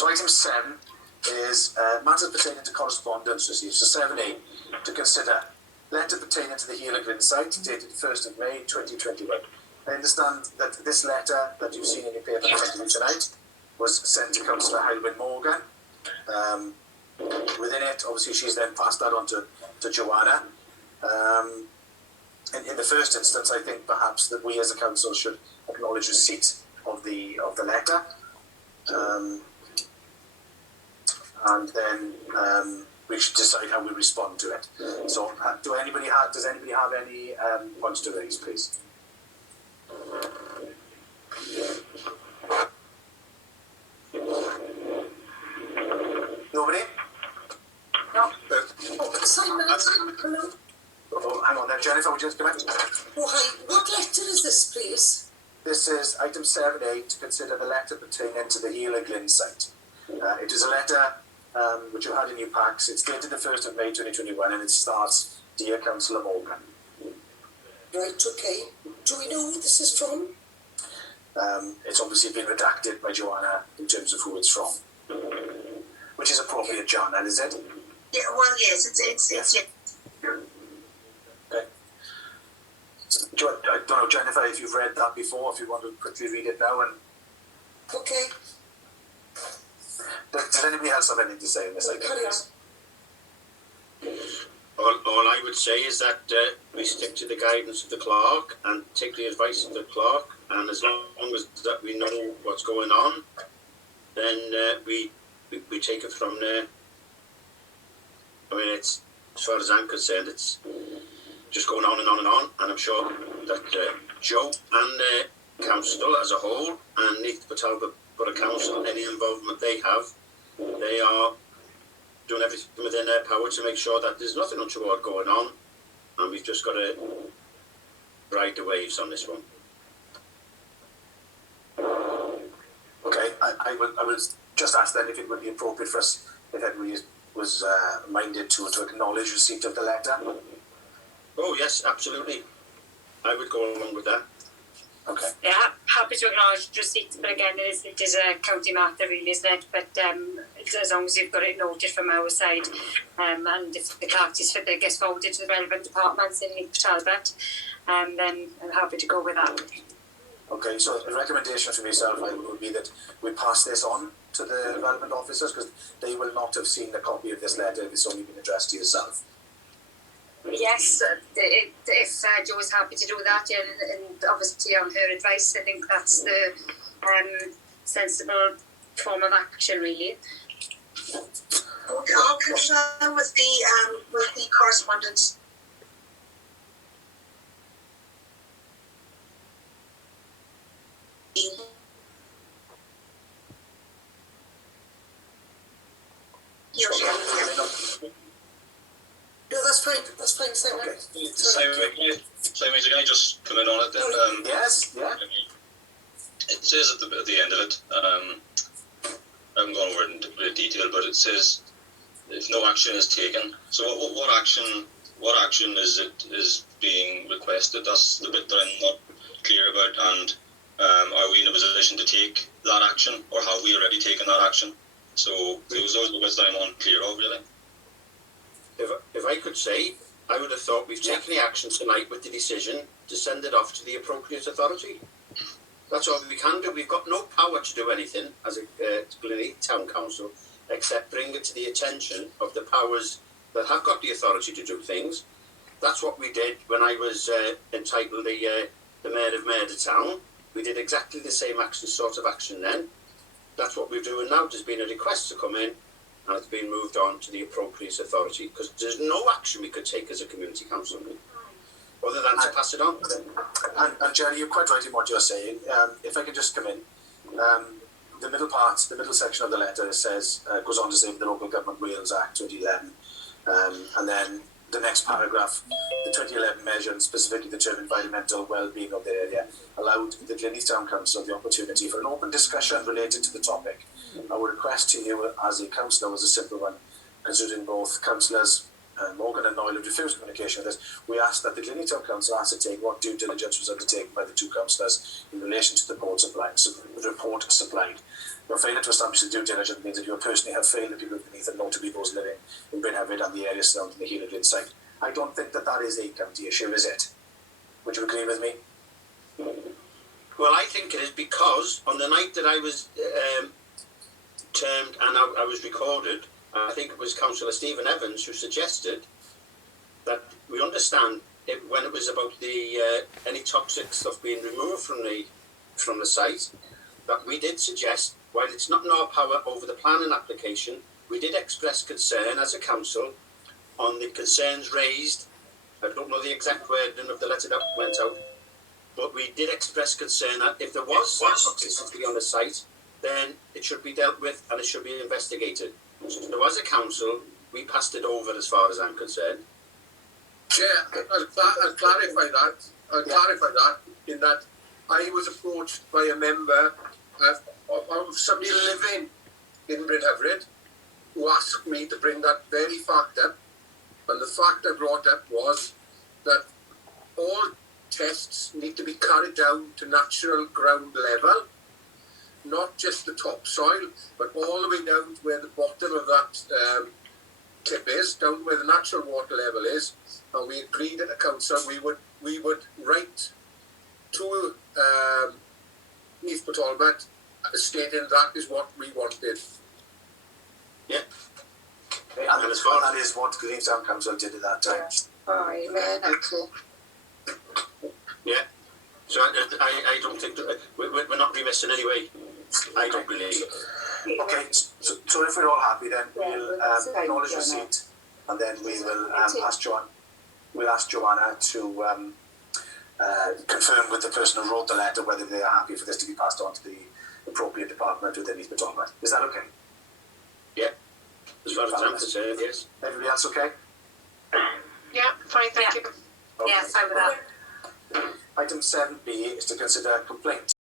So item 7 is matters pertaining to correspondence received. So 7A, to consider letter pertaining to the Glynneath site dated 1st of May 2021. I understand that this letter that you've seen in your paper tonight was sent to Councillor Morgan. Within it, obviously, she's then passed that on to Joanna. In the first instance, I think perhaps that we as a council should acknowledge receipt of the letter, and then we should decide how we respond to it. So, does anybody have any points to raise, please? Nobody? No. Simon, hello. Oh, hang on there, Jennifer, would you just come in? Oh, hi. What letter is this, please? This is item 7A, to consider the letter pertaining to the Glynneath site. It is a letter which you had in your packs. It's dated the 1st of May 2021, and it starts, Dear Councillor Morgan. Right, okay. Do we know who this is from? It's obviously been redacted by Joanna in terms of who it's from. Which is appropriate, Joanna, is it? Yeah, well, yes, it's yes. Okay. I don't know, Jennifer, if you've read that before, if you want to quickly read it now. And okay. Does anybody else have anything to say in this? All I would say is that we stick to the guidance of the clerk and take the advice of the clerk, and as long as that we know what's going on, then we take it from there. I mean, it's, as far as I'm concerned, it's just going on and on and on, and I'm sure that Joe and the council as a whole and Glynneath Borough Council, any involvement they have, they are doing everything within their power to make sure that there's nothing untoward going on, and we've just got to ride the waves on this one. Okay, I would just ask then if it would be appropriate for us, if everybody was minded to acknowledge receipt of the letter. Oh yes, absolutely. I would go along with that. Okay. Yeah, happy to acknowledge receipt, but again, it is a county matter, really, isn't it? But as long as you've got it noted from our side, and if the clerk gets forwarded to the relevant departments in Talbot, then I'm happy to go with that. Okay, so the recommendation from yourself would be that we pass this on to the relevant officers, because they will not have seen the copy of this letter if it's only been addressed to yourself. Yes, if Jo is happy to do that, yeah, and obviously on her advice, I think that's the sensible form of action, really. I'll confirm with the correspondence. No, that's fine, Simon. Okay. Simon, can I just come in on it then? Yes, yeah. It says at the end of it, I haven't gone over it in great detail, but it says if no action is taken. So what action is being requested? That's the bit that I'm not clear about. And are we in a position to take that action, or have we already taken that action? So those are the bits that I'm unclear of, really. If I could say, I would have thought we've taken the action tonight with the decision to send it off to the appropriate authority. That's all we can do. We've got no power to do anything as a Glynneath Town Council except bring it to the attention of the powers that have got the authority to do things. That's what we did when I was entitled the Mayor of Murder Town. We did exactly the same sort of action then. That's what we're doing now. There's been a request to come in, and it's been moved on to the appropriate authority, because there's no action we could take as a community council other than to pass it on. And Jerry, you're quite right in what you're saying. If I can just come in, the middle section of the letter says, goes on to say the Local Government Wales Act 2011, and then the next paragraph, the 2011 measure and specifically the term environmental well-being of the area allowed the Glynneath Town Council the opportunity for an open discussion related to the topic. Our request to you as a councillor was a simple one, considering both councillors Morgan and Knoyle have refused communication with us. We asked that the Glynneath Town Council ascertain what due diligence was undertaken by the two councillors in relation to the report supplied. Your failure to establish the due diligence means that you personally have failed the people of Glynneath and notably those living in Bryn Hefyd and the area surrounding the Hero Glyn site. I don't think that is a county issue, is it? Would you agree with me? Well, I think it is because on the night that I was termed and I was recorded, I think it was Councillor Stephen Evans who suggested that we understand it, when it was about the any toxic stuff being removed from the site, that we did suggest, while it's not in our power over the planning application, we did express concern as a council on the concerns raised. I don't know the exact wording of the letter that went out, but we did express concern that if there was toxicity on the site, then it should be dealt with and it should be investigated. So as a council, we passed it over as far as I'm concerned. Chair, I'll clarify that. I'll clarify that in that I was approached by a member of somebody living in Bryn Hefyd who asked me to bring that very fact up. And the fact I brought up was that all tests need to be carried down to natural ground level, not just the topsoil, but all the way down to where the bottom of that tip is, down to where the natural water level is. And we agreed at the council we would write to Neath Talbot stating that is what we wanted. Yeah. And as far that is what Glynneath Town Council did at that time. Yeah. So I don't think that we're not remiss in any way. I don't believe. Okay, so if we're all happy, then we'll acknowledge receipt, and then we will ask Joanne. We'll ask Joanna to confirm with the person who wrote the letter whether they are happy for this to be passed on to the appropriate department within Neath Talbot. Is that okay? Yeah. As far as I'm concerned, yes. Everybody else okay? Yeah, fine, thank you. Okay. Yeah, fine with that. Item 7B is to consider complaints.